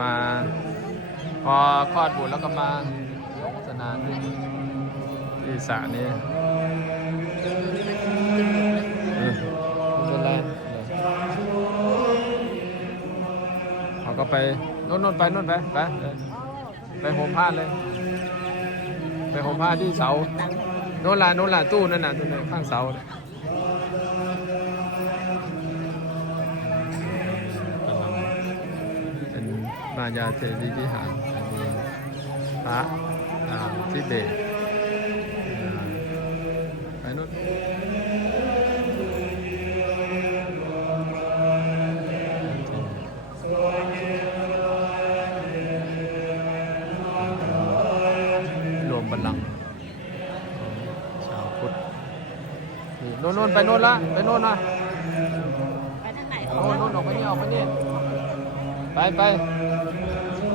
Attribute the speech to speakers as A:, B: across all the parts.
A: มา พอคลอดบุตรแล้วก็มาลงสนานที่ที่สระนี่เป็นไรเขาก็ไปน่นโน่นไปโน่นไปไปไปห่มผ้าเลย ไปห่มผ้าที่เสาโน่นล่ะโน่นล่ะตู้นั่นน่ะตู้นั่นข้างเสา มายาเทวีวิหารอันนี้พระอ่าทิเบตอ่าไปนู่นรวมบัลลังก์ชาวพุทธนี่โน่นโน่นไปโน่นละไปโน่นนะ
B: ไปทางไหน
A: โน่นโน่นออกไปนี่ออกไปนี่ ไปไป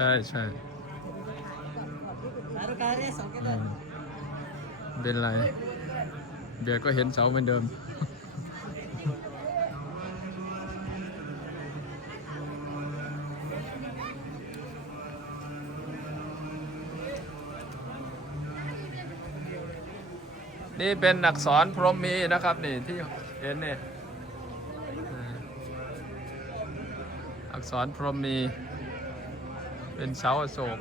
A: ช่ใช่อืมเป็นไร เบียร์ก็เห็นเสาเหมือนเดิม นี่เป็นอักษรพรหมีนะครับนี่ที่เห็นเนี่ยอักษรพรหมี เป็นเสาอโศก